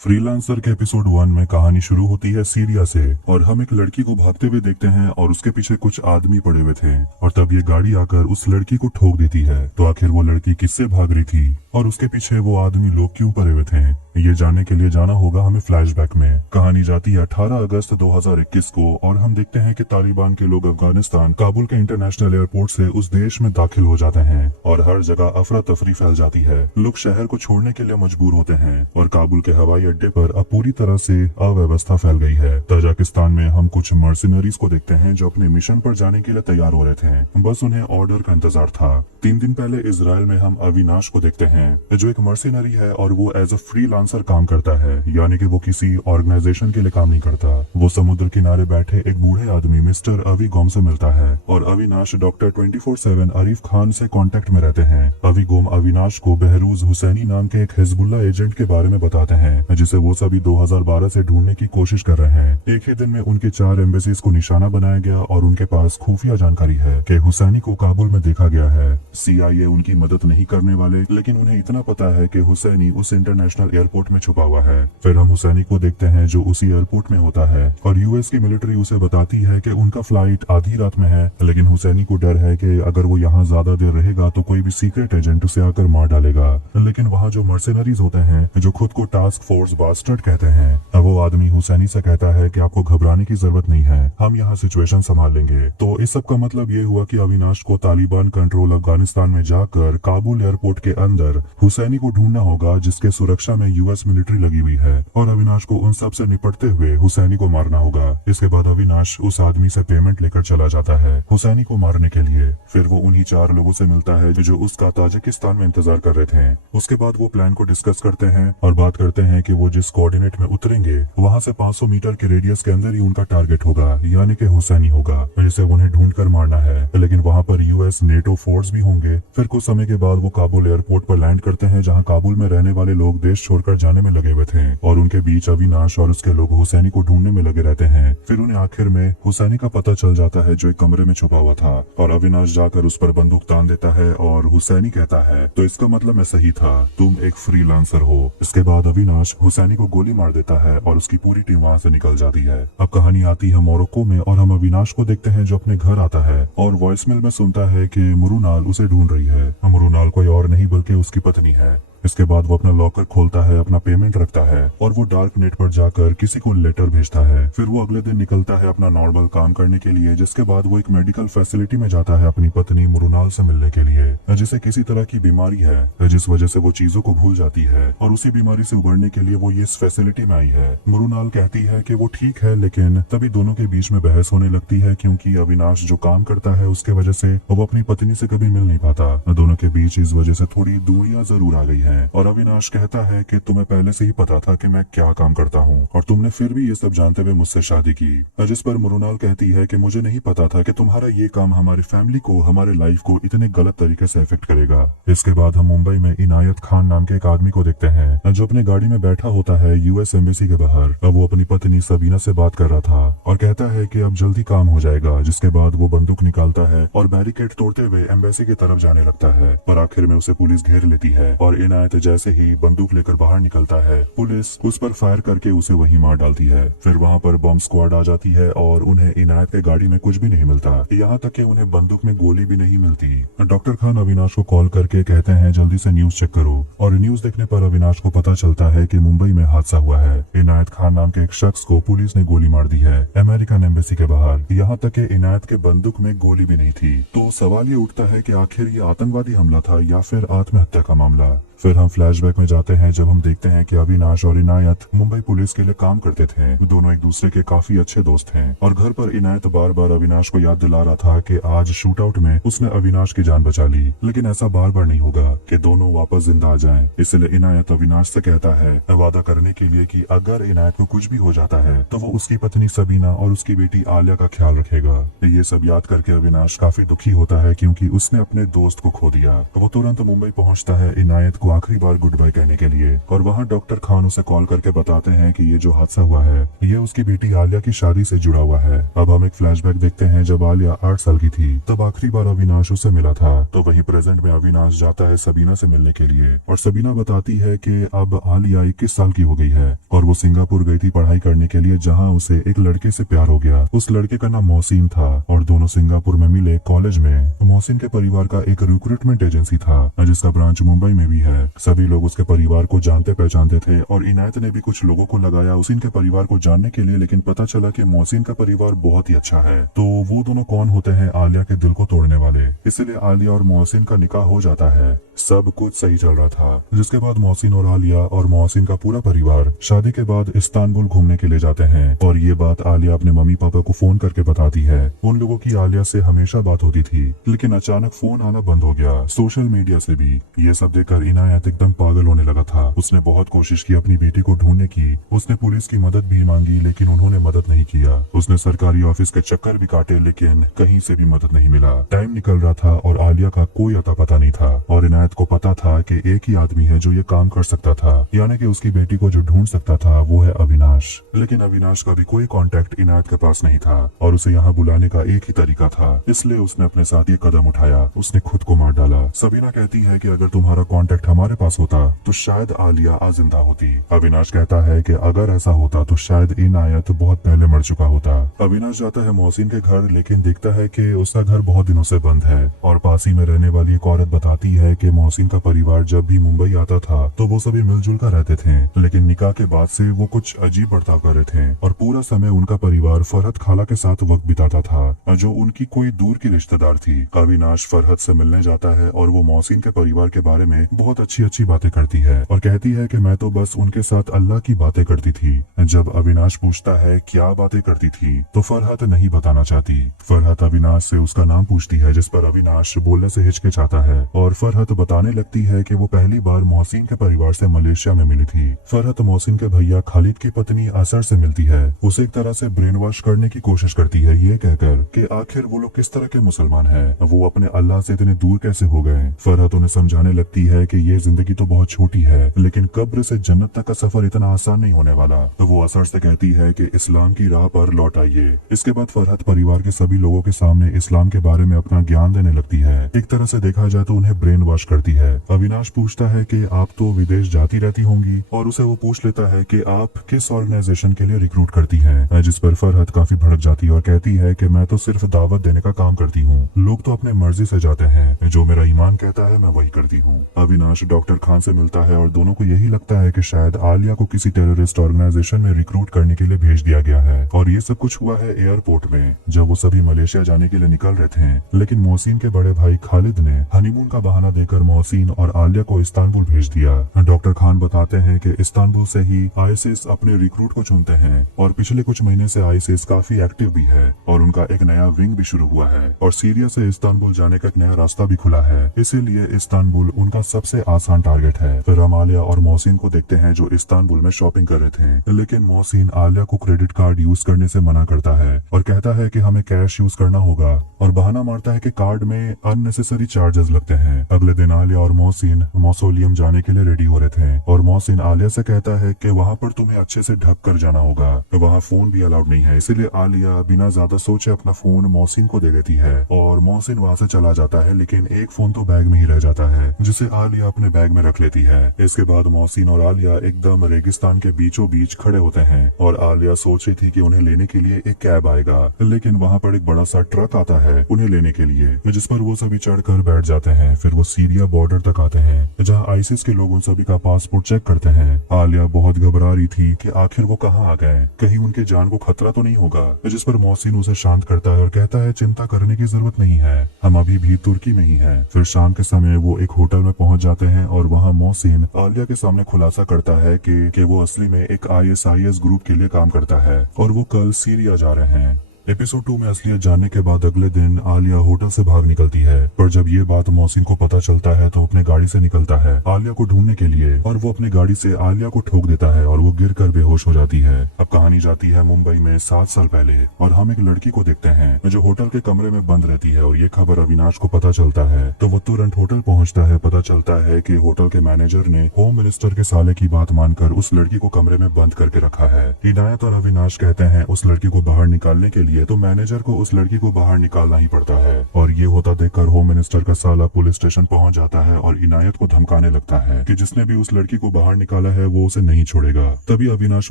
Freelancer के episode 1 में कहानी शुरू होती है सीरिया से और हम एक लड़की को भागते हुए देखते हैं और उसके पीछे कुछ आदमी पड़े हुए थे और तब ये गाड़ी आकर उस लड़की को ठोक देती है। तो आखिर वो लड़की किससे भाग रही थी और उसके पीछे वो आदमी लोग क्यों पड़े हुए थे, ये जानने के लिए जाना होगा हमें फ्लैशबैक में। कहानी जाती है 18 अगस्त 2021 को और हम देखते हैं कि तालिबान के लोग अफगानिस्तान काबुल के इंटरनेशनल एयरपोर्ट से उस देश में दाखिल हो जाते हैं और हर जगह अफरा तफरी फैल जाती है। लोग शहर को छोड़ने के लिए मजबूर होते हैं और काबुल के हवाई अड्डे पर अब पूरी तरह से अव्यवस्था फैल गई है। तजाकिस्तान में हम कुछ मर्सिनरीज को देखते हैं जो अपने मिशन पर जाने के लिए तैयार हो रहे थे, बस उन्हें ऑर्डर का इंतजार था। 3 दिन पहले इजराइल में हम अविनाश को देखते हैं जो एक मर्सिनरी है और वो एज अ फ्रीलांसर काम करता है, यानी कि वो किसी ऑर्गेनाइजेशन के लिए काम नहीं करता। वो समुद्र किनारे बैठे एक बूढ़े आदमी मिस्टर अवी गोम से मिलता है और अविनाश डॉक्टर 24/7 आरिफ खान से कांटेक्ट में रहते हैं। अवी गोम अविनाश को बहरूज हुसैनी नाम के एक हिजबुल्लाह एजेंट के बारे में बताते हैं जिसे वो सभी 2012 से ढूंढने की कोशिश कर रहे हैं। एक ही दिन में उनके 4 एम्बेसीज को निशाना बनाया गया और उनके पास खुफिया जानकारी है कि हुसैनी को काबुल में देखा गया है। CIA उनकी मदद नहीं करने वाले, लेकिन उन्हें इतना पता है कि हुसैनी उस इंटरनेशनल एयरपोर्ट में छुपा हुआ है। फिर हम हुसैनी को देखते हैं जो उसी एयरपोर्ट में होता है और US की मिलिट्री उसे बताती है कि उनका फ्लाइट आधी रात में है, लेकिन हुसैनी को डर है कि अगर वो यहाँ ज्यादा देर रहेगा तो कोई भी सीक्रेट एजेंट उसे आकर मार डालेगा। लेकिन वहाँ जो मर्सिनरीज होते हैं जो खुद को टास्क फोर्स बास्टर्ड कहते हैं, वो आदमी हुसैनी से कहता है कि आपको घबराने की जरूरत नहीं है, हम यहाँ सिचुएशन संभाल लेंगे। तो इस सब का मतलब ये हुआ कि अविनाश को तालिबान कंट्रोल अफगानिस्तान में जाकर काबुल एयरपोर्ट के अंदर हुसैनी को ढूंढना होगा जिसके सुरक्षा में US मिलिट्री लगी हुई है और अविनाश को उन सब से निपटते हुए हुसैनी को मारना होगा। इसके बाद अविनाश उस आदमी से पेमेंट लेकर चला जाता है हुसैनी को मारने के लिए। फिर वो उन्हीं 4 लोगों से मिलता है जो उसका ताजिकिस्तान में इंतजार कर रहे थे। उसके बाद वो प्लान को डिस्कस करते हैं और बात करते हैं कि वो जिस कोऑर्डिनेट में उतरेंगे वहाँ से 500 मीटर के रेडियस के अंदर ही उनका टारगेट होगा, यानी कि हुसैनी होगा जिसे उन्हें ढूंढ कर मारना है। लेकिन वहाँ पर US नेटो फोर्स भी होंगे। फिर कुछ समय के बाद वो काबुल एयरपोर्ट पर लैंड करते हैं जहाँ काबुल में रहने वाले लोग देश छोड़कर जाने में लगे हुए थे और उनके बीच अविनाश और उसके लोग हुसैनी को ढूंढने में लगे रहते हैं। फिर उन्हें आखिर में हुसैनी का पता चल जाता है जो एक कमरे में छुपा हुआ था और अविनाश जाकर उस पर बंदूक तान देता है और हुसैनी कहता है तो इसका मतलब मैं सही था, तुम एक फ्रीलांसर हो। इसके बाद अविनाश हुसैनी को गोली मार देता है और उसकी पूरी टीम वहाँ से निकल जाती है। अब कहानी आती है मोरक्को में और हम अविनाश को देखते हैं जो अपने घर आता है और वॉइसमेल में सुनता है कि मुरुनाल उसे ढूंढ रही है। मुरुनाल कोई और नहीं बल्कि उसकी पत्नी है। इसके बाद वो अपना लॉकर खोलता है, अपना पेमेंट रखता है और वो डार्क नेट पर जाकर किसी को लेटर भेजता है। फिर वो अगले दिन निकलता है अपना नॉर्मल काम करने के लिए, जिसके बाद वो एक मेडिकल फैसिलिटी में जाता है अपनी पत्नी मुरुनाल से मिलने के लिए, जिसे किसी तरह की बीमारी है जिस वजह से वो चीजों को भूल जाती है और उसी बीमारी से उबरने के लिए वो ये इस फैसिलिटी में आई है। मुरुनाल कहती है कि वो ठीक है, लेकिन तभी दोनों के बीच में बहस होने लगती है क्योंकि अविनाश जो काम करता है उसके वजह से वो अपनी पत्नी से कभी मिल नहीं पाता। दोनों के बीच इस वजह से थोड़ी दूरियां जरूर आ गई है और अविनाश कहता है कि तुम्हें पहले से ही पता था कि मैं क्या काम करता हूँ और तुमने फिर भी ये सब जानते हुए मुझसे शादी की। जिस पर मुरुनाल कहती है कि मुझे नहीं पता था कि तुम्हारा ये काम हमारी फैमिली को, हमारे लाइफ को इतने गलत तरीके से इफेक्ट करेगा। इसके बाद हम मुंबई में इनायत खान नाम के एक आदमी को देखते हैं जो अपने गाड़ी में बैठा होता है US एम्बेसी के बाहर। अब वो अपनी पत्नी सबीना से बात कर रहा था और कहता है कि अब जल्दी काम हो जाएगा। जिसके बाद वो बंदूक निकालता है और बैरिकेड तोड़ते हुए एम्बेसी की तरफ जाने लगता है और आखिर में उसे पुलिस घेर लेती है और इनायत जैसे ही बंदूक लेकर बाहर निकलता है पुलिस उस पर फायर करके उसे वहीं मार डालती है। फिर वहाँ पर बम स्क्वाड आ जाती है और उन्हें इनायत के गाड़ी में कुछ भी नहीं मिलता, यहाँ तक कि उन्हें बंदूक में गोली भी नहीं मिलती। डॉक्टर खान अविनाश को कॉल करके कहते हैं जल्दी से न्यूज चेक करो और न्यूज देखने पर अविनाश को पता चलता है कि मुंबई में हादसा हुआ है। इनायत खान नाम के एक शख्स को पुलिस ने गोली मार दी है अमेरिकन एम्बेसी के बाहर, यहाँ तक कि इनायत के बंदूक में गोली भी नहीं थी। तो सवाल ये उठता है कि आखिर ये आतंकवादी हमला था या फिर आत्महत्या का मामला। फिर हम फ्लैशबैक में जाते हैं जब हम देखते हैं कि अविनाश और इनायत मुंबई पुलिस के लिए काम करते थे। दोनों एक दूसरे के काफी अच्छे दोस्त हैं और घर पर इनायत बार बार अविनाश को याद दिला रहा था कि आज शूट आउट में उसने अविनाश की जान बचा ली, लेकिन ऐसा बार बार नहीं होगा कि दोनों वापस जिंदा आ जाएं। इसलिए इनायत अविनाश से कहता है वादा करने के लिए कि अगर इनायत को कुछ भी हो जाता है तो वो उसकी पत्नी सबीना और उसकी बेटी आलिया का ख्याल रखेगा। ये सब याद करके अविनाश काफी दुखी होता है क्योंकि उसने अपने दोस्त को खो दिया। वो तुरंत मुंबई पहुँचता है इनायत को को आखिरी बार गुड बाय कहने के लिए। और वहाँ डॉक्टर खान उसे कॉल करके बताते हैं कि ये जो हादसा हुआ है ये उसकी बेटी आलिया की शादी से जुड़ा हुआ है। अब हम एक फ्लैशबैक देखते हैं जब आलिया 8 साल की थी तब आखिरी बार अविनाश उससे मिला था। तो वहीं प्रेजेंट में अविनाश जाता है सबीना से मिलने के लिए और सबीना बताती है कि अब आलिया 21 साल की हो गई है और वो सिंगापुर गई थी पढ़ाई करने के लिए, जहाँ उसे एक लड़के से प्यार हो गया। उस लड़के का नाम मोहसिन था और दोनों सिंगापुर में मिले कॉलेज में। मोहसिन के परिवार का एक रिक्रूटमेंट एजेंसी था जिसका ब्रांच मुंबई में भी है। सभी लोग उसके परिवार को जानते पहचानते थे और इनायत ने भी कुछ लोगों को लगाया मोहसिन के परिवार को जानने के लिए, लेकिन पता चला कि मोहसिन का परिवार बहुत ही अच्छा है। तो वो दोनों कौन होते हैं? आलिया के दिल को तोड़ने वाले। इसलिए आलिया और मोहसिन का निकाह हो जाता है। सब कुछ सही चल रहा था, जिसके बाद मोहसिन और आलिया और मोहसिन का पूरा परिवार शादी के बाद इस्तांबुल घूमने के लिए जाते हैं। और ये बात आलिया अपने मम्मी पापा को फोन करके बताती है। उन लोगों की आलिया से हमेशा बात होती थी, लेकिन अचानक फोन आना बंद हो गया, सोशल मीडिया से भी। ये सब देखकर इनायत एकदम पागल होने लगा था। उसने बहुत कोशिश की अपनी बेटी को ढूंढने की, उसने पुलिस की मदद भी मांगी लेकिन उन्होंने मदद नहीं किया। उसने सरकारी ऑफिस के चक्कर भी काटे लेकिन कहीं से भी मदद नहीं मिला। टाइम निकल रहा था और आलिया का कोई अता पता नहीं था और इनायत को पता था कि एक ही आदमी है जो ये काम कर सकता था, यानी कि उसकी बेटी को जो ढूंढ सकता था वो है अविनाश। लेकिन अविनाश का भी कोई कांटेक्ट इनायत के पास नहीं था और उसे यहाँ बुलाने का एक ही तरीका था, इसलिए उसने अपने साथ ये कदम उठाया, उसने खुद को मार डाला। सबीना कहती है कि अगर तुम्हारा कांटेक्ट हमारे पास होता तो शायद आलिया आजिंदा होती। अविनाश कहता है कि अगर ऐसा होता तो शायद इनायत बहुत पहले मर चुका होता। अविनाश जाता है मोहसिन के घर, लेकिन देखता है कि उसका घर बहुत दिनों से बंद है और पास ही में रहने वाली एक औरत बताती है कि मोहसिन का परिवार जब भी मुंबई आता था तो वो सभी मिलजुल कर रहते थे, लेकिन निकाह के बाद से वो कुछ अजीब बर्ताव कर रहे थे और पूरा समय उनका परिवार फरहत खाला के साथ वक्त बिताता था जो उनकी कोई दूर की रिश्तेदार थी। अविनाश फरहत से मिलने जाता है और वो मोहसिन के परिवार के बारे में बहुत अच्छी अच्छी बातें करती है और कहती है कि मैं तो बस उनके साथ अल्लाह की बातें करती थी। जब अविनाश पूछता है क्या बातें करती थी तो फरहत नहीं बताना चाहती। फरहत अविनाश से उसका नाम पूछती है, जिस पर अविनाश बोलने से हिचकिचाता है और फरहत बताने लगती है कि वो पहली बार मोहसिन के परिवार से मलेशिया में मिली थी। फरहत मोहसिन के भैया खालिद की पत्नी असर से मिलती है, उसे एक तरह से ब्रेन वॉश करने की कोशिश करती है, ये कहकर कि आखिर वो लोग किस तरह के मुसलमान हैं, वो अपने अल्लाह से इतने दूर कैसे हो गए। फरहत उन्हें समझाने लगती है कि ये जिंदगी तो बहुत छोटी है, लेकिन कब्र से जन्नत तक का सफर इतना आसान नहीं होने वाला। तो वो असर से कहती है कि इस्लाम की राह पर लौट आइए। इसके बाद फरहत परिवार के सभी लोगों के सामने इस्लाम के बारे में अपना ज्ञान देने लगती है। एक तरह से देखा जाए तो उन्हें ब्रेन वॉश करती है। अविनाश पूछता है कि आप तो विदेश जाती रहती होंगी और उसे वो पूछ लेता है कि आप किस ऑर्गेनाइजेशन के लिए रिक्रूट करती हैं, जिस पर फरहत काफी भड़क जाती है और कहती है कि मैं तो सिर्फ दावत देने का काम करती हूँ, लोग तो अपने मर्जी से जाते हैं, जो मेरा ईमान कहता है मैं वही करती हूँ। अविनाश डॉक्टर खान से मिलता है और दोनों को यही लगता है कि शायद आलिया को किसी टेररिस्ट ऑर्गेनाइजेशन में रिक्रूट करने के लिए भेज दिया गया है। और ये सब कुछ हुआ है एयरपोर्ट में जब वो सभी मलेशिया जाने के लिए निकल रहे थे, लेकिन मोहसिन के बड़े भाई खालिद ने हनीमून का बहाना देकर मोहसिन और आलिया को इस्तांबुल भेज दिया। डॉक्टर खान बताते हैं कि इस्तांबुल से ही आईएसआईएस अपने रिक्रूट को चुनते हैं और पिछले कुछ महीने से आईएसआईएस काफी एक्टिव भी है और उनका एक नया विंग भी शुरू हुआ है और सीरिया से इस्तांबुल जाने का एक नया रास्ता भी खुला है, इसीलिए इस्तांबुल उनका सबसे आसान टारगेट है। फिर हम आलिया और मोहसिन को देखते हैं जो इस्तांबुल में शॉपिंग कर रहे थे, लेकिन मोहसिन आलिया को क्रेडिट कार्ड यूज करने से मना करता है और कहता है कि हमें कैश यूज करना होगा और बहाना मारता है कि कार्ड में अननेसेसरी चार्जेस लगते हैं। अगले दिन आलिया और मोहसिन मौसोलियम जाने के लिए रेडी हो रहे थे और मोहसिन आलिया से कहता है कि वहाँ पर तुम्हें अच्छे से ढक कर जाना होगा, वहाँ फोन भी अलाउड नहीं है। इसीलिए आलिया बिना ज्यादा सोचे अपना फोन मोहसिन को दे देती है और मोहसिन वहाँ से चला जाता है, लेकिन एक फोन तो बैग में ही रह जाता है जिसे आलिया अपने बैग में रख लेती है। इसके बाद मोहसिन और आलिया एकदम रेगिस्तान के बीचों बीच खड़े होते हैं और आलिया सोच रही थी कि उन्हें लेने के लिए एक कैब आएगा, लेकिन वहाँ पर एक बड़ा सा ट्रक आता है उन्हें लेने के लिए, जिस पर वो सभी चढ़कर बैठ जाते हैं। फिर वो सीरिया बॉर्डर तक आते हैं जहाँ आईसिस के लोग उन सभी का पासपोर्ट चेक करते हैं। आलिया बहुत घबरा रही थी कि आखिर वो कहाँ आ गए, कहीं उनके जान को खतरा तो नहीं होगा, जिस पर मोहसिन उसे शांत करता है और कहता है चिंता करने की जरूरत नहीं है, हम अभी भी तुर्की में ही हैं। फिर शाम के समय वो एक होटल में पहुंच जाते हैं और वहाँ मोहसिन आलिया के सामने खुलासा करता है कि वो असली में एक आईएसआईएस ग्रुप के लिए काम करता है और वो कल सीरिया जा रहे हैं। एपिसोड 2 में असलियत जानने के बाद अगले दिन आलिया होटल से भाग निकलती है, पर जब ये बात मोहसिन को पता चलता है तो अपने गाड़ी से निकलता है आलिया को ढूंढने के लिए, और वो अपनी गाड़ी से आलिया को ठोक देता है और वो गिरकर बेहोश हो जाती है। अब कहानी जाती है मुंबई में 7 साल पहले, और हम एक लड़की को देखते हैं जो होटल के कमरे में बंद रहती है, और ये खबर अविनाश को पता चलता है तो वो तुरंत होटल पहुंचता है। पता चलता है कि होटल के मैनेजर ने होम मिनिस्टर के साले की बात मानकर उस लड़की को कमरे में बंद करके रखा है। इनायत और अविनाश कहते हैं उस लड़की को बाहर निकालने के लिए तो मैनेजर को उस लड़की को बाहर निकालना ही पड़ता है, और ये होता देखकर होम मिनिस्टर का साला पुलिस स्टेशन पहुंच जाता है और इनायत को धमकाने लगता है कि जिसने भी उस लड़की को बाहर निकाला है वो उसे नहीं छोड़ेगा। तभी अविनाश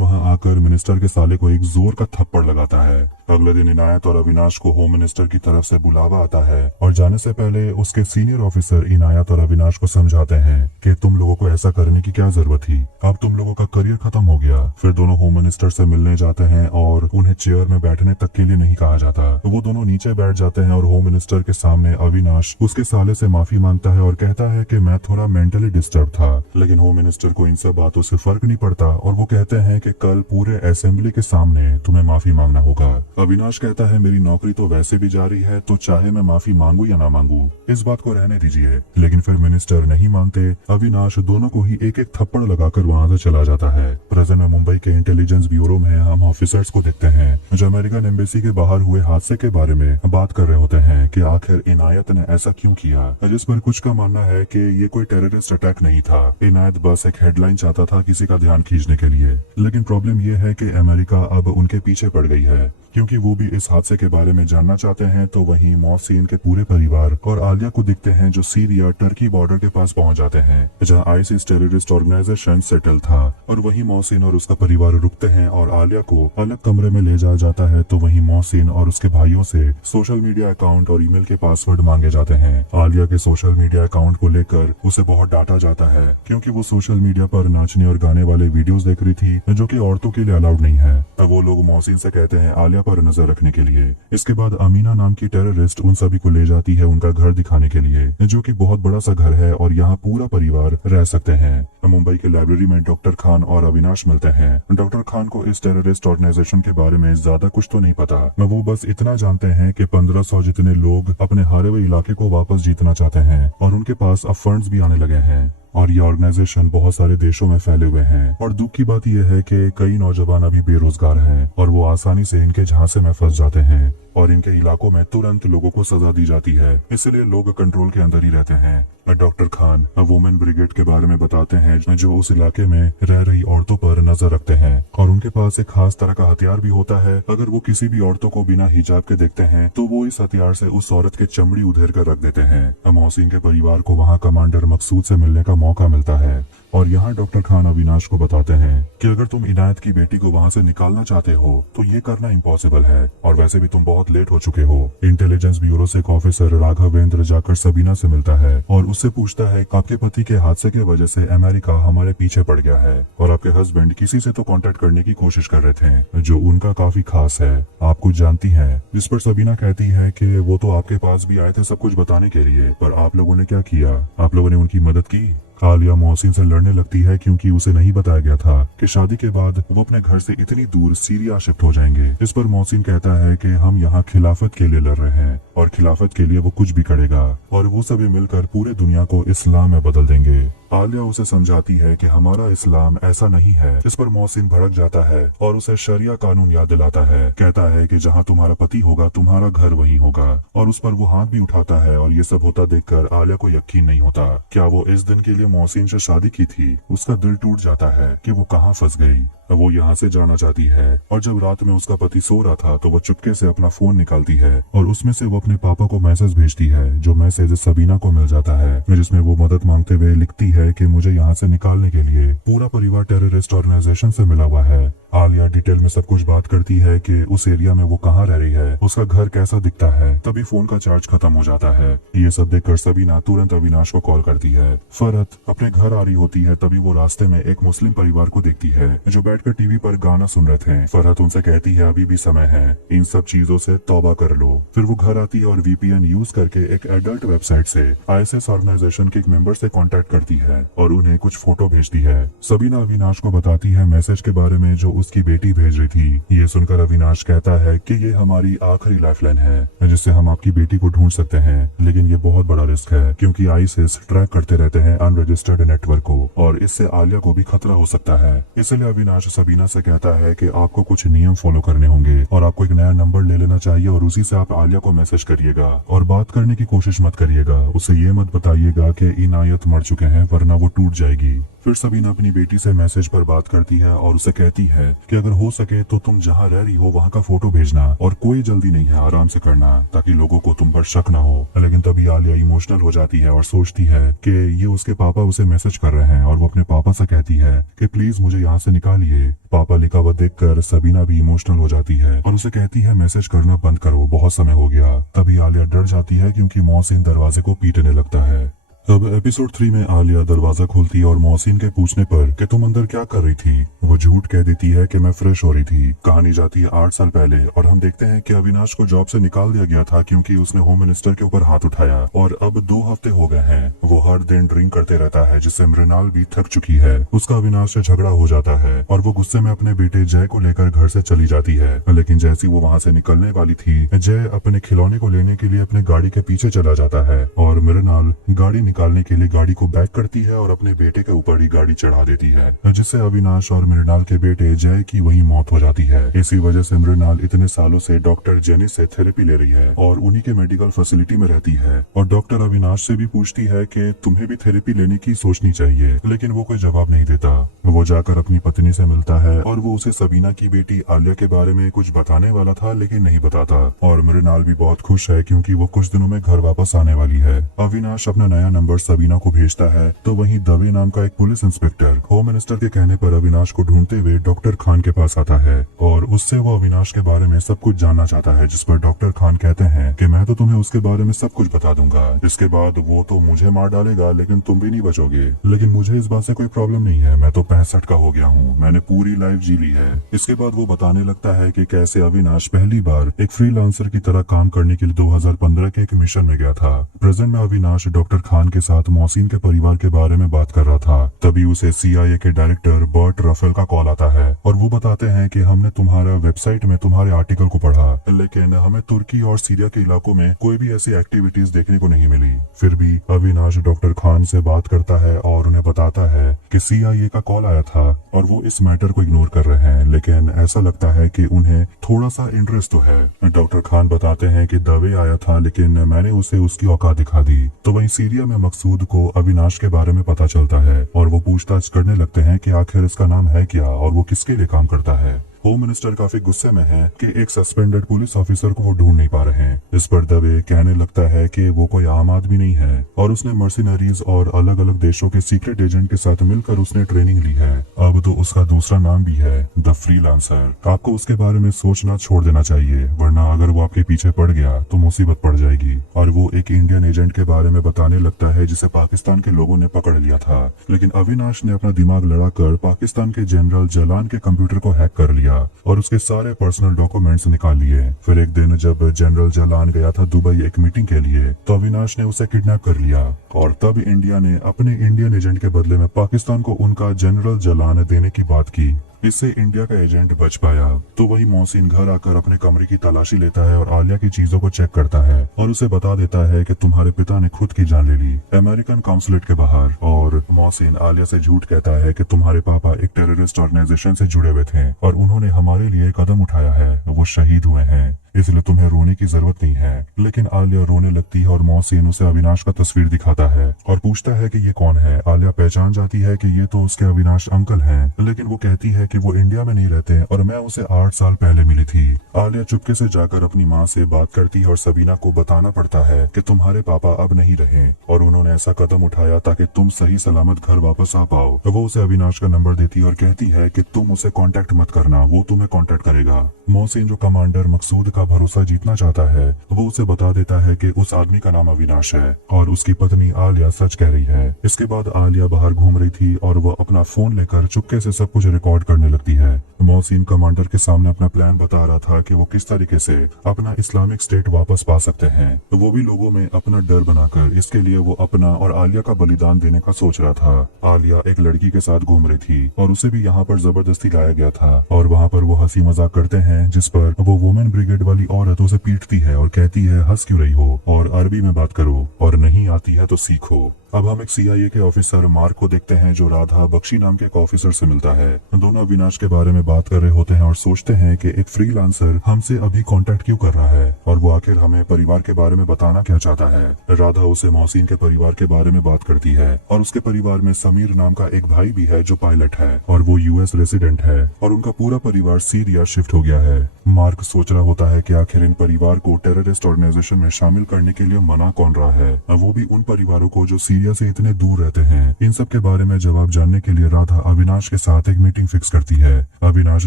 वहां आकर मिनिस्टर के साले को एक जोर का थप्पड़ लगाता है। अगले दिन इनायत और अविनाश को होम मिनिस्टर की तरफ से बुलावा आता है, और जाने से पहले उसके सीनियर ऑफिसर इनायत और अविनाश को समझाते हैं कि तुम लोगों को ऐसा करने की क्या जरूरत थी, अब तुम लोगों का करियर खत्म हो गया। फिर दोनों होम मिनिस्टर से मिलने जाते हैं और उन्हें चेयर में बैठने तक के लिए नहीं कहा जाता, तो वो दोनों नीचे बैठ जाते हैं और होम मिनिस्टर के सामने अविनाश उसके साले से माफी मांगता है और कहता है कि मैं थोड़ा मेंटली डिस्टर्ब था। लेकिन होम मिनिस्टर को इन सब बातों से फर्क नहीं पड़ता और वो कहते हैं कि कल पूरे असेंबली के सामने तुम्हें माफी मांगना होगा। अविनाश कहता है मेरी नौकरी तो वैसे भी जा रही है, तो चाहे मैं माफी मांगू या ना मांगू इस बात को रहने दीजिए। लेकिन फिर मिनिस्टर नहीं मानते। अविनाश दोनों को ही एक एक थप्पड़ लगाकर वहाँ से चला जाता है। प्रेजेंट में मुंबई के इंटेलिजेंस ब्यूरो में हम ऑफिसर्स को देखते हैं जो अमेरिकन एम्बेसी के बाहर हुए हादसे के बारे में बात कर रहे होते हैं कि आखिर इनायत ने ऐसा क्यों किया, जिस पर कुछ का मानना है कि ये कोई टेररिस्ट अटैक नहीं था। इनायत बस एक हेडलाइन चाहता था किसी का ध्यान खींचने के लिए। लेकिन प्रॉब्लम ये है कि अमेरिका अब उनके पीछे पड़ गई है, क्योंकि वो भी इस हादसे के बारे में जानना चाहते हैं। तो वहीं मोहसिन के पूरे परिवार और आलिया को दिखते हैं जो सीरिया टर्की बॉर्डर के पास पहुंच जाते हैं जहां आईसिस टेररिस्ट ऑर्गेनाइजेशन सेटल था, और वहीं मोहसिन और उसका परिवार रुकते हैं और आलिया को अलग कमरे में ले जाया जाता है। तो वहीं मोहसिन और उसके भाइयों से सोशल मीडिया अकाउंट और ईमेल के पासवर्ड मांगे जाते हैं। आलिया के सोशल मीडिया अकाउंट को लेकर उसे बहुत डांटा जाता है, क्योंकि वो सोशल मीडिया पर नाचने और गाने वाले वीडियोस देख रही थी जो कि औरतों के लिए अलाउड नहीं है। तब वो लोग मोहसिन से कहते हैं आलिया पर नजर रखने के लिए। इसके बाद अमीना नाम की टेररिस्ट उन सभी को ले जाती है उनका घर दिखाने के लिए, जो कि बहुत बड़ा सा घर है और यहाँ पूरा परिवार रह सकते हैं। मुंबई के लाइब्रेरी में डॉक्टर खान और अविनाश मिलते हैं। डॉक्टर खान को इस टेररिस्ट ऑर्गेनाइजेशन के बारे में ज्यादा कुछ तो नहीं पता, वो बस इतना जानते हैं कि 1500 जितने लोग अपने हारे हुए इलाके को वापस जीतना चाहते हैं और उनके पास अब फंड्स भी आने लगे हैं, और ये ऑर्गेनाइजेशन बहुत सारे देशों में फैले हुए हैं। और दुख की बात यह है कि कई नौजवान अभी बेरोजगार हैं और वो आसानी से इनके झांसे में फंस जाते हैं और इनके इलाकों में तुरंत लोगों को सजा दी जाती है, इसलिए लोग कंट्रोल के अंदर ही रहते हैं। डॉक्टर खान वुमेन ब्रिगेड के बारे में बताते हैं जो उस इलाके में रह रही औरतों पर नजर रखते हैं, और उनके पास एक खास तरह का हथियार भी होता है। अगर वो किसी भी औरतों को बिना हिजाब के देखते हैं तो वो इस हथियार से उस औरत के चमड़ी उधेड़ कर रख देते हैं। मोहसिन के परिवार को वहाँ कमांडर मकसूद से मिलने का मौका मिलता है, और यहाँ डॉक्टर खान अविनाश को बताते हैं कि अगर तुम इनायत की बेटी को वहाँ से निकालना चाहते हो तो ये करना इम्पॉसिबल है, और वैसे भी तुम बहुत लेट हो चुके हो। इंटेलिजेंस ब्यूरो से एक ऑफिसर राघवेंद्र जाकर सबीना से मिलता है और उससे पूछता है आपके पति के हादसे की वजह से अमेरिका हमारे पीछे पड़ गया है, और आपके हस्बैंड किसी से तो कांटेक्ट करने की कोशिश कर रहे थे जो उनका काफी खास है, आप कुछ जानती हैं? जिस पर सबीना कहती है कि वो तो आपके पास भी आए थे सब कुछ बताने के लिए, पर आप लोगों ने क्या किया? आप लोगों ने उनकी मदद की? आलिया मोहसिन से लड़ने लगती है क्योंकि उसे नहीं बताया गया था कि शादी के बाद वो अपने घर से इतनी दूर सीरिया शिफ्ट हो जाएंगे। इस पर मोहसिन कहता है कि हम यहाँ खिलाफत के लिए लड़ रहे हैं और खिलाफत के लिए वो कुछ भी करेगा, और वो सभी मिलकर पूरे दुनिया को इस्लाम में बदल देंगे। आलिया उसे समझाती है कि हमारा इस्लाम ऐसा नहीं है। इस पर मोहसिन भड़क जाता है और उसे शरिया कानून याद दिलाता है। कहता है कि जहाँ तुम्हारा पति होगा तुम्हारा घर वहीं होगा, और उस पर वो हाथ भी उठाता है, और ये सब होता देखकर आलिया को यकीन नहीं होता। क्या वो इस दिन के लिए मोहसिन से शादी की थी? उसका दिल टूट जाता है कि वो कहाँ फंस गई। वो यहाँ से जाना चाहती है, और जब रात में उसका पति सो रहा था तो वो चुपके से अपना फोन निकालती है और उसमें से वो अपने पापा को मैसेज भेजती है, जो मैसेज सबीना को मिल जाता है, जिसमें वो मदद मांगते हुए लिखती है कि मुझे यहाँ से निकालने के लिए पूरा परिवार टेररिस्ट ऑर्गेनाइजेशन से मिला हुआ है। आलिया डिटेल में सब कुछ बात करती है कि उस एरिया में वो कहाँ रह रही है, उसका घर कैसा दिखता है। तभी फोन का चार्ज खत्म हो जाता है। ये सब देखकर सबीना तुरंत अविनाश को कॉल करती है। फरहत अपने घर आ रही होती है, तभी वो रास्ते में एक मुस्लिम परिवार को देखती है जो बैठकर टीवी पर गाना सुन रहे थे। फरहत उनसे कहती है अभी भी समय है, इन सब चीजों से तौबा कर लो। फिर वो घर आती है और VPN यूज करके एक एडल्ट वेबसाइट से ISIS ऑर्गेनाइजेशन के एक मेंबर से कांटेक्ट करती है और उन्हें कुछ फोटो भेजती है। सबीना अविनाश को बताती है मैसेज के बारे में जो उसकी बेटी भेज रही थी। ये सुनकर अविनाश कहता है कि ये हमारी आखिरी लाइफलाइन है जिससे हम आपकी बेटी को ढूंढ सकते हैं, लेकिन ये बहुत बड़ा रिस्क है क्योंकि आईसिस ट्रैक करते रहते हैं अनरजिस्टर्ड नेटवर्क को और इससे आलिया को भी खतरा हो सकता है। इसलिए अविनाश सबीना से कहता है कि आपको कुछ नियम फॉलो करने होंगे और आपको एक नया नंबर ले लेना चाहिए और उसी से आप आलिया को मैसेज करिएगा और बात करने की कोशिश मत करिएगा। उसे ये मत बताइएगा कि इनायत मर चुके हैं वरना वो टूट जाएगी। फिर सबीना अपनी बेटी से मैसेज पर बात करती है और उसे कहती है कि अगर हो सके तो तुम जहाँ रह रही हो वहाँ का फोटो भेजना और कोई जल्दी नहीं है, आराम से करना ताकि लोगों को तुम पर शक ना हो। लेकिन तभी आलिया इमोशनल हो जाती है और सोचती है कि ये उसके पापा उसे मैसेज कर रहे हैं और वो अपने पापा से कहती है कि प्लीज मुझे यहाँ से निकालिए। पापा लिखा हुआ देखकर सबीना भी इमोशनल हो जाती है और उसे कहती है मैसेज करना बंद करो, बहुत समय हो गया। तभी आलिया डर जाती है क्योंकि मोहसिन दरवाजे को पीटने लगता है। अब एपिसोड 3 में आलिया दरवाजा खोलती है और मोहसिन के पूछने पर कि तुम अंदर क्या कर रही थी, वो झूठ कह देती है कि मैं फ्रेश हो रही थी। कहानी जाती है 8 साल पहले और हम देखते हैं कि अविनाश को जॉब से निकाल दिया गया था क्योंकि उसने होम मिनिस्टर के ऊपर हाथ उठाया और अब 2 हफ्ते हो गए हैं। वो हर दिन ड्रिंक करते रहता है जिससे मृणाल भी थक चुकी है। उसका अविनाश से झगड़ा हो जाता है और वो गुस्से में अपने बेटे जय को लेकर घर से चली जाती है। लेकिन जैसी वो वहाँ से निकलने वाली थी, जय अपने खिलौने को लेने के लिए अपने गाड़ी के पीछे चला जाता है और मृणाल गाड़ी निकालने के लिए गाड़ी को बैक करती है और अपने बेटे के ऊपर ही गाड़ी चढ़ा देती है जिससे अविनाश और मृणाल के बेटे जय की वही मौत हो जाती है। इसी वजह से मृणाल इतने सालों से डॉक्टर जेनी से थेरेपी ले रही है और उन्हीं के मेडिकल फैसिलिटी में रहती है और डॉक्टर अविनाश से भी पूछती है कि तुम्हें भी थेरेपी लेने की सोचनी चाहिए, लेकिन वो कोई जवाब नहीं देता। वो जाकर अपनी पत्नी से मिलता है और वो उसे सबीना की बेटी आलिया के बारे में कुछ बताने वाला था लेकिन नहीं बताता और मृणाल भी बहुत खुश है क्योंकि वो कुछ दिनों में घर वापस आने वाली है। अविनाश अपना नया नंबर सबीना को भेजता है तो वहीं दवे नाम का एक पुलिस इंस्पेक्टर होम मिनिस्टर के कहने पर अविनाश को ढूंढते हुए डॉक्टर खान के पास आता है और उससे वो अविनाश के बारे में सब कुछ जानना चाहता है, जिस पर डॉक्टर खान कहते हैं कि मैं तो तुम्हें उसके बारे में सब कुछ बता दूंगा। इसके बाद वो तो मुझे मार डालेगा लेकिन तुम भी नहीं बचोगे। लेकिन मुझे इस बात से कोई प्रॉब्लम नहीं है, मैं तो 65 का हो गया हूँ, मैंने पूरी लाइफ जी ली है। इसके बाद वो बताने लगता है कि कैसे अविनाश पहली बार एक फ्रीलांसर की तरह काम करने के लिए 2015 के एक मिशन में गया था। प्रेजेंट में अविनाश डॉक्टर खान के साथ मोहसिन के परिवार के बारे में बात कर रहा था। तभी उसे CIA के डायरेक्टर बर्ट रफेल का कॉल आता है और वो बताते हैं कि हमने तुम्हारा वेबसाइट में तुम्हारे आर्टिकल को पढ़ा, लेकिन हमें तुर्की और सीरिया के इलाकों में कोई भी ऐसी एक्टिविटीज देखने को नहीं मिली। फिर भी अविनाश डॉक्टर खान से बात करता है और उन्हें बताता है कि CIA का कॉल आया था और वो इस मैटर को इग्नोर कर रहे हैं, लेकिन ऐसा लगता है कि उन्हें थोड़ा सा इंटरेस्ट तो है। डॉक्टर खान बताते हैं कि दवे आया था लेकिन मैंने उसे उसकी औकात दिखा दी। तो वहीं सीरिया में मकसूद को अविनाश के बारे में पता चलता है और वो पूछताछ करने लगते हैं कि आखिर इसका नाम है क्या और वो किसके लिए काम करता है। होम मिनिस्टर काफी गुस्से में है कि एक सस्पेंडेड पुलिस ऑफिसर को वो ढूंढ नहीं पा रहे हैं। इस पर दवे कहने लगता है कि वो कोई आम आदमी नहीं है और उसने मर्सिनरीज और अलग अलग देशों के सीक्रेट एजेंट के साथ मिलकर उसने ट्रेनिंग ली है। अब तो उसका दूसरा नाम भी है द फ्रीलांसर। आपको उसके बारे में सोचना छोड़ देना चाहिए, वरना अगर वो आपके पीछे पड़ गया तो मुसीबत पड़ जाएगी। और वो एक इंडियन एजेंट के बारे में बताने लगता है जिसे पाकिस्तान के लोगों ने पकड़ लिया था, लेकिन अविनाश ने अपना दिमाग लड़ाकर पाकिस्तान के जनरल जलान के कंप्यूटर को हैक कर लिया और उसके सारे पर्सनल डॉक्यूमेंट्स निकाल लिए। फिर एक दिन जब जनरल जलान गया था दुबई एक मीटिंग के लिए तो अविनाश ने उसे किडनैप कर लिया और तब इंडिया ने अपने इंडियन एजेंट के बदले में पाकिस्तान को उनका जनरल जलान देने की बात की। इससे इंडिया का एजेंट बच पाया। तो वही मोहसिन घर आकर अपने कमरे की तलाशी लेता है और आलिया की चीजों को चेक करता है और उसे बता देता है कि तुम्हारे पिता ने खुद की जान ले ली अमेरिकन काउंसलेट के बाहर। और मोहसिन आलिया से झूठ कहता है कि तुम्हारे पापा एक टेररिस्ट ऑर्गेनाइजेशन से जुड़े हुए थे और उन्होंने हमारे लिए कदम उठाया है, वो शहीद हुए हैं, इसलिए तुम्हें रोने की जरूरत नहीं है। लेकिन आलिया रोने लगती है और मोहसिन उसे अविनाश का तस्वीर दिखाता है और पूछता है कि ये कौन है। आलिया पहचान जाती है कि ये तो उसके अविनाश अंकल हैं, लेकिन वो कहती है कि वो इंडिया में नहीं रहते और मैं उसे 8 साल पहले मिली थी। आलिया चुपके से जाकर अपनी माँ से बात करती है और सबीना को बताना पड़ता है कि तुम्हारे पापा अब नहीं रहे और उन्होंने ऐसा कदम उठाया ताकि तुम सही सलामत घर वापस आ पाओ। वो उसे अविनाश का नंबर देती है और कहती है कि तुम उसे कांटेक्ट मत करना, वो तुम्हें कांटेक्ट करेगा। मोहसिन जो कमांडर मकसूद का भरोसा जीतना चाहता है वो उसे बता देता है कि उस आदमी का नाम अविनाश है और उसकी पत्नी आलिया सच कह रही है। इसके बाद आलिया बाहर घूम रही थी और वो अपना फोन लेकर चुपके से सब कुछ रिकॉर्ड करने लगती है। मोहसिन कमांडर के सामने अपना प्लान बता रहा था कि वो किस तरीके से अपना इस्लामिक स्टेट वापस पा सकते हैं, वो भी लोगों में अपना डर बनाकर। इसके लिए वो अपना और आलिया का बलिदान देने का सोच रहा था। आलिया एक लड़की के साथ घूम रही थी और उसे भी यहाँ पर जबरदस्ती लाया गया था और वहाँ पर वो हंसी मजाक करते हैं, जिस पर वो वुमेन ब्रिगेड वाली औरत उसे पीटती है और कहती है हंस क्यों रही हो और अरबी में बात करो और नहीं आती है तो सीखो। अब हम एक CIA के ऑफिसर मार्क को देखते हैं जो राधा बख्शी नाम के एक ऑफिसर से मिलता है। दोनों अविनाश के बारे में बात कर रहे होते हैं और सोचते हैं कि एक फ्रीलांसर हमसे अभी कांटेक्ट क्यों कर रहा है और वो आखिर हमें परिवार के बारे में बताना क्या चाहता है। राधा उसे मोहसिन के परिवार के बारे में बात करती है और उसके परिवार में समीर नाम का एक भाई भी है जो पायलट है और वो US रेसिडेंट है और उनका पूरा परिवार सीरिया शिफ्ट हो गया है। मार्क सोच रहा होता है कि आखिर इन परिवार को टेररिस्ट ऑर्गेनाइजेशन में शामिल करने के लिए मना कौन रहा है, वो भी उन परिवारों को जो सीरिया से इतने दूर रहते हैं। इन सब के बारे में जवाब जानने के लिए राधा अविनाश के साथ एक मीटिंग फिक्स करती है। अविनाश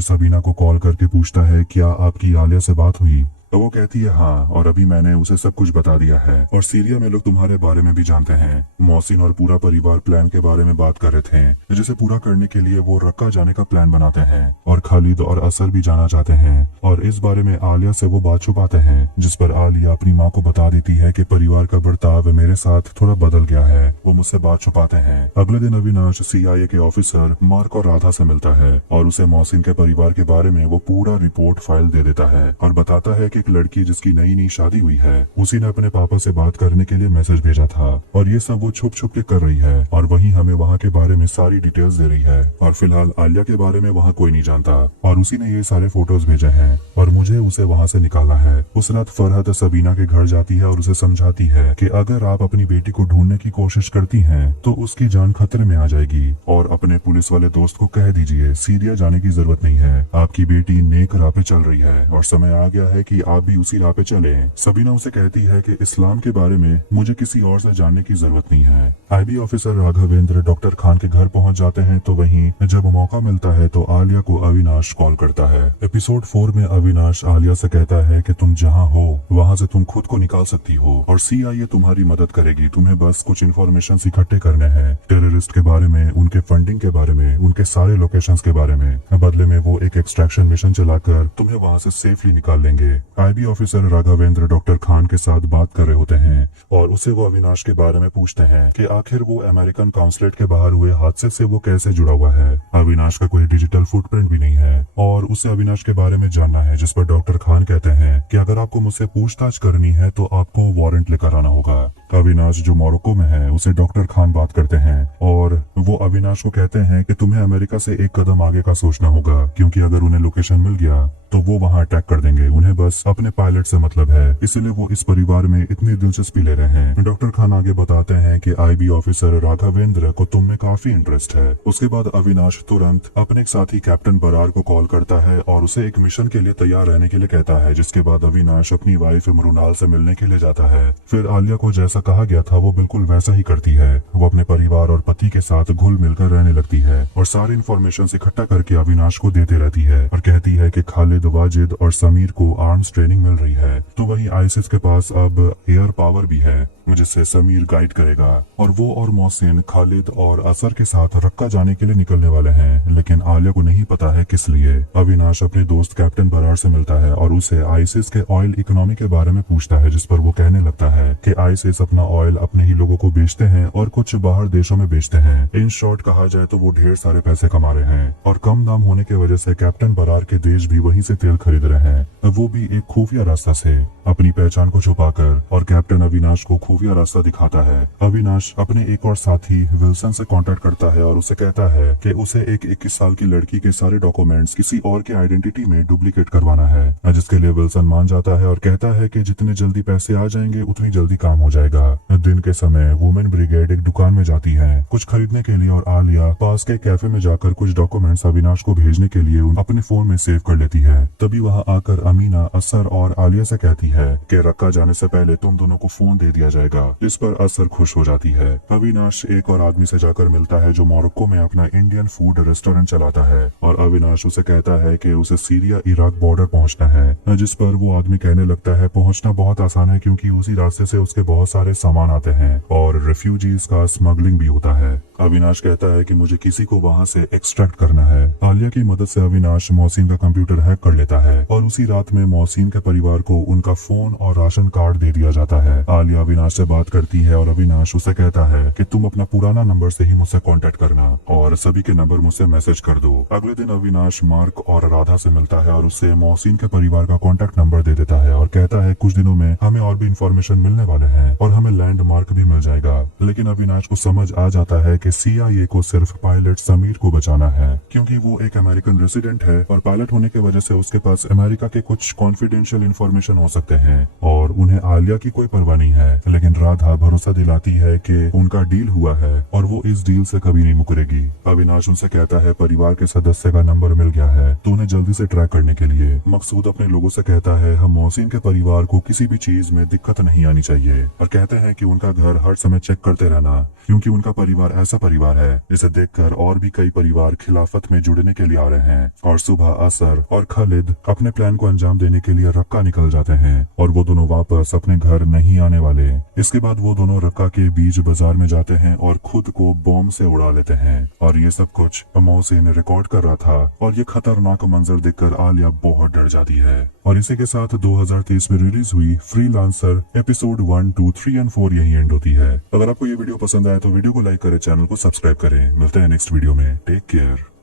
सबीना को कॉल करके पूछता है क्या आपकी आलिया से बात हुई, तो वो कहती है हाँ और अभी मैंने उसे सब कुछ बता दिया है और सीरिया में लोग तुम्हारे बारे में भी जानते हैं। मोहसिन और पूरा परिवार प्लान के बारे में बात कर रहे थे जिसे पूरा करने के लिए वो रक्का जाने का प्लान बनाते हैं और खालिद और असर भी जाना चाहते हैं और इस बारे में आलिया से वो बात छुपाते हैं, जिस पर आलिया अपनी माँ को बता देती है कि परिवार का बर्ताव मेरे साथ थोड़ा बदल गया है। वो मुझसे बात छुपाते हैं। अगले दिन अविनाश CIA के ऑफिसर मार्क और राधा से मिलता है और उसे मोहसिन के परिवार के बारे में वो पूरा रिपोर्ट फाइल दे देता है और बताता है कि एक लड़की जिसकी नई नई शादी हुई है उसी ने अपने पापा से बात करने के लिए मैसेज भेजा था और ये सब वो छुप छुप के कर रही है और वहीं हमें वहाँ के बारे में सारी डिटेल्स दे रही है और फिलहाल आलिया के बारे में वहाँ कोई नहीं जानता और उसी ने ये सारे फोटोज भेजे हैं और मुझे उसे वहाँ से निकाला है। उस रात फरहत सबीना के घर जाती है और उसे समझाती है कि अगर आप अपनी बेटी को ढूंढने की कोशिश करती हैं तो उसकी जान खतरे में आ जाएगी और अपने पुलिस वाले दोस्त को कह दीजिए सीरिया जाने की जरूरत नहीं है, आपकी बेटी नेक राह पे चल रही है और समय आ गया है कि आप भी उसी राह पे चले। सबीना उसे कहती है कि इस्लाम के बारे में मुझे किसी और से जानने की जरूरत नहीं है। IB officer Raghavendra doctor Khan के घर पहुंच जाते हैं तो वहीं जब मौका मिलता है तो आलिया को अविनाश कॉल करता है। एपिसोड 4 में अविनाश आलिया से कहता है कि तुम जहाँ हो वहाँ से तुम खुद को निकाल सकती हो और CIA तुम्हारी मदद करेगी, तुम्हें बस कुछ इन्फॉर्मेशन इकट्ठे करने हैं टेररिस्ट के बारे में, उनके फंडिंग के बारे में, उनके सारे लोकेशंस के बारे में। बदले में वो एक एक्सट्रैक्शन मिशन चलाकर तुम्हें वहाँ से सेफली निकाल लेंगे। IB officer Raghavendra doctor Khan के साथ बात कर रहे होते हैं और उसे वो अविनाश के बारे में पूछते हैं कि आखिर वो अमेरिकन काउंसलेट के बाहर हुए हादसे से वो कैसे जुड़ा हुआ है। अविनाश का कोई डिजिटल फुटप्रिंट भी नहीं है और उसे अविनाश के बारे में जानना है, जिस पर डॉक्टर खान कहते हैं कि अगर आपको मुझसे पूछताछ करनी है तो आपको वारंट लेकर आना होगा। अविनाश जो मोरक्को में है उसे डॉक्टर खान बात करते हैं और वो अविनाश को कहते हैं कि तुम्हें अमेरिका से एक कदम आगे का सोचना होगा, क्योंकि अगर उन्हें लोकेशन मिल गया तो वो वहाँ अटैक कर देंगे। उन्हें बस अपने पायलट से मतलब है, इसलिए वो इस परिवार में इतनी दिलचस्पी ले रहे हैं। डॉक्टर खान आगे बताते हैं कि IB ऑफिसर राघवेंद्र को तुम में काफी इंटरेस्ट है। उसके बाद अविनाश तुरंत अपने साथी कैप्टन बरार को कॉल करता है और उसे एक मिशन के लिए तैयार रहने के लिए कहता है, जिसके बाद अविनाश अपनी वाइफ मृणाल से मिलने के लिए जाता है। फिर आलिया को जैसा कहा गया था वो बिल्कुल वैसा ही करती है। वो अपने परिवार और पति के साथ घुल मिलकर रहने लगती है और सारी इन्फॉर्मेशन इकट्ठा करके अविनाश को देते रहती है और कहती है कि खालिद, वाजिद और समीर को आर्म्स ट्रेनिंग मिल रही है, तो वहीं आईसिस के पास अब एयर पावर भी है जिससे समीर गाइड करेगा और वो और मोहसिन खालिद और असर के साथ रक्का जाने के लिए निकलने वाले हैं, लेकिन आलिया को नहीं पता है किस लिए। अविनाश अपने दोस्त कैप्टन बरार से मिलता है और उसे आईसिस के ऑयल इकोनॉमी के बारे में पूछता है, जिस पर वो कहने लगता है कि आईसिस अपना ऑयल अपने ही लोगों को बेचते हैं और कुछ बाहर देशों में बेचते हैं। इन शॉर्ट कहा जाए तो वो ढेर सारे पैसे कमा रहे हैं और कम दाम होने की वजह से कैप्टन बरार के देश भी वहीं से तेल खरीद रहे हैं, वो भी एक खुफिया रास्ता से अपनी पहचान को छुपाकर। और कैप्टन अविनाश को खुफिया रास्ता दिखाता है। अविनाश अपने एक और साथी विल्सन से कांटेक्ट करता है और उसे कहता है कि उसे एक 21 साल की लड़की के सारे डॉक्यूमेंट्स किसी और के आइडेंटिटी में डुप्लीकेट करवाना है, जिसके लिए विल्सन मान जाता है और कहता है कि जितने जल्दी पैसे आ जाएंगे उतनी जल्दी काम हो जाएगा। दिन के समय वुमेन ब्रिगेड एक दुकान में जाती है कुछ खरीदने के लिए और आलिया पास के कैफे में जाकर कुछ डॉक्यूमेंट्स अविनाश को भेजने के लिए अपने फोन में सेव कर लेती है। तभी वहाँ आकर अमीना असर और आलिया से कहती है कि रक्का जाने से पहले तुम दोनों को फोन दे दिया जाएगा जाएगा, जिस पर असर खुश हो जाती है। अविनाश एक और आदमी से जाकर मिलता है जो मोरक्को में अपना इंडियन फूड रेस्टोरेंट चलाता है, और अविनाश उसे कहता है कि उसे सीरिया इराक बॉर्डर पहुंचना है, जिस पर वो आदमी कहने लगता है पहुंचना बहुत आसान है क्योंकि उसी रास्ते से उसके बहुत सारे सामान आते हैं और रेफ्यूजीज का स्मगलिंग भी होता है। अविनाश कहता है कि मुझे किसी को वहां से एक्सट्रैक्ट करना है। आलिया की मदद से अविनाश मोहसिन का कंप्यूटर हैक कर लेता है और उसी रात में मोहसिन के परिवार को उनका फोन और राशन कार्ड दे दिया जाता है। आलिया अविनाश से बात करती है और अविनाश उसे कहता है कि तुम अपना पुराना नंबर से ही मुझसे कांटेक्ट करना और सभी के नंबर मुझसे मैसेज कर दो। अगले दिन अविनाश मार्क और राधा से मिलता है और उससे मोहसिन के परिवार का कांटेक्ट नंबर दे देता है और कहता है कुछ दिनों में हमें और भी इंफॉर्मेशन मिलने वाले हैं और हमें लैंडमार्क भी मिल जाएगा। लेकिन अविनाश को समझ आ जाता है कि CIA को सिर्फ पायलट समीर को बचाना है क्योंकि वो एक अमेरिकन रेसिडेंट है और पायलट होने की वजह से उसके पास अमेरिका के कुछ कॉन्फिडेंशियल इंफॉर्मेशन हो सकते हैं और उन्हें आलिया की कोई परवाह नहीं है। लेकिन राधा भरोसा दिलाती है कि उनका डील हुआ है और वो इस डील से कभी नहीं मुकरेगी। अविनाश उनसे कहता है परिवार के सदस्य का नंबर मिल गया है तो उन्हें जल्दी से ट्रैक करने के लिए। मकसूद अपने लोगों से कहता है हम मोहसिन के परिवार को किसी भी चीज में दिक्कत नहीं आनी चाहिए और कहते हैं कि उनका घर हर समय चेक करते रहना क्योंकि उनका परिवार ऐसा परिवार है जिसे देखकर और भी कई परिवार खिलाफत में जुड़ने के लिए आ रहे हैं। और सुबह असर और खालिद अपने प्लान को अंजाम देने के लिए रक्का निकल जाते हैं और वो दोनों वापस अपने घर नहीं आने वाले। इसके बाद वो दोनों रक्का के बीच बाजार में जाते हैं और खुद को बॉम्ब से उड़ा लेते हैं और ये सब कुछ मोहसिन रिकॉर्ड कर रहा था और ये खतरनाक मंजर देखकर आलिया बहुत डर जाती है। और इसी के साथ 2023 में रिलीज हुई फ्रीलांसर एपिसोड 1, 2, 3 और 4 यही एंड होती है। अगर आपको ये वीडियो पसंद आए तो वीडियो को लाइक करें, चैनल को सब्सक्राइब करें। मिलते हैं नेक्स्ट वीडियो में। Take care.